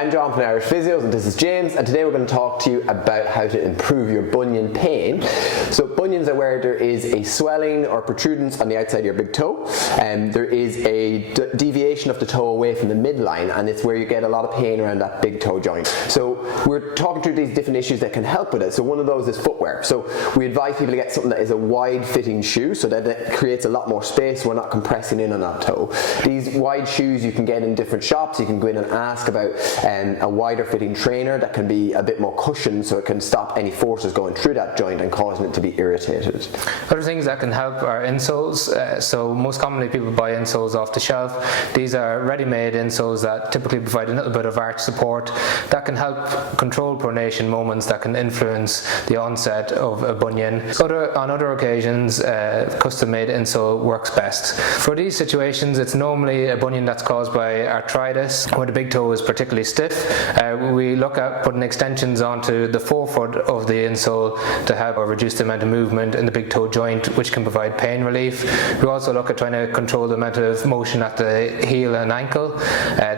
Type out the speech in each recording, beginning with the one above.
I'm John from Irish Physios and this is James, and today we're going to talk to you about how to improve your bunion pain. So bunions are where there is a swelling or protrudence on the outside of your big toe, and there is a deviation of the toe away from the midline, and it's where you get a lot of pain around that big toe joint. So we're talking through these different issues that can help with it. So one of those is footwear. So we advise people to get something that is a wide fitting shoe so that it creates a lot more space. We're not compressing in on that toe. These wide shoes you can get in different shops. You can go in and ask about a wider fitting trainer that can be a bit more cushioned so it can stop any forces going through that joint and causing it to be irritated. Other things that can help are insoles. So most commonly people buy insoles off the shelf. These are ready-made insoles that typically provide a little bit of arch support that can help control pronation moments that can influence the onset of a bunion. On other occasions, custom-made insole works best. For these situations, it's normally a bunion that's caused by arthritis, where the big toe is particularly stiff. We look at putting extensions onto the forefoot of the insole to help or reduce the amount of movement in the big toe joint, which can provide pain relief. We also look at trying to control the amount of motion at the heel and ankle.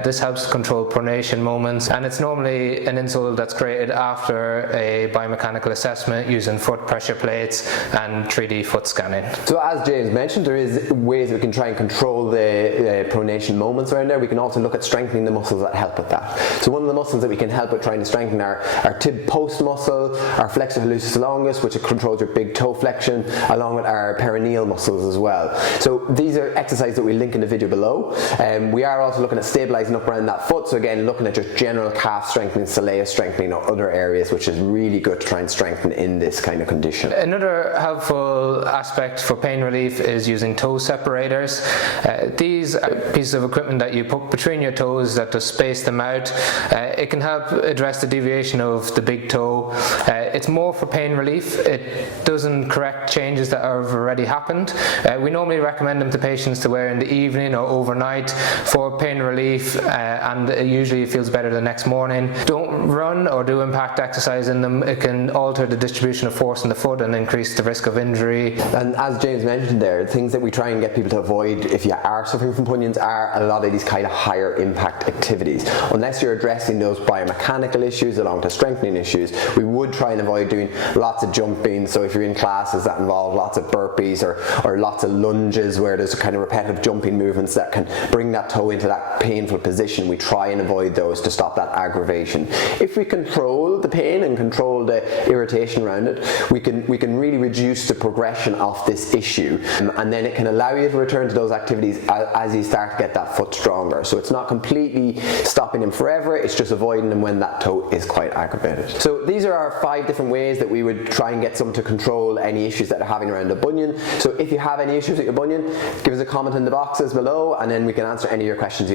This helps control pronation moments, and it's normally an insole that's created after a biomechanical assessment using foot pressure plates and 3D foot scanning. So as James mentioned, there is ways we can try and control the pronation moments around there. We can also look at strengthening the muscles that help with that. So one of the muscles that we can help with trying to strengthen are our tib post muscle, our flexor hallucis longus, which controls your big toe flexion, along with our perineal muscles as well. So these are exercises that we link in the video below. We are also looking at stabilizing up around that foot. So again, looking at just general calf strengthening, soleus strengthening, or other areas, which is really good to try and strengthen in this kind of condition. Another helpful aspect for pain relief is using toe separators. These are pieces of equipment that you put between your toes that just space them out. It can help address the deviation of the big toe. It's more for pain relief. It doesn't correct changes that have already happened. We normally recommend them to patients to wear in the evening or overnight for pain relief, and usually it feels better the next morning. Don't run or do impact exercise in them. It can alter the distribution of force in the foot and increase the risk of injury. And as James mentioned there, things that we try and get people to avoid if you are suffering from bunions are a lot of these kind of higher impact activities. Unless you're addressing those biomechanical issues along to strengthening issues, we would try and avoid doing lots of jumping. So if you're in classes that involve lots of burpees or lots of lunges where there's a kind of repetitive jumping movements that can bring that toe into that painful position, we try and avoid those to stop that aggravation. If we control the pain and control the irritation around it, we can really reduce the progression of this issue, and then it can allow you to return to those activities as you start to get that foot stronger. So it's not completely stopping them forever, it's just avoiding them when that toe is quite aggravated. So these are our 5 different ways that we would try and get someone to control any issues that they're having around the bunion. So if you have any issues with your bunion, give us a comment in the boxes below and then we can answer any of your questions.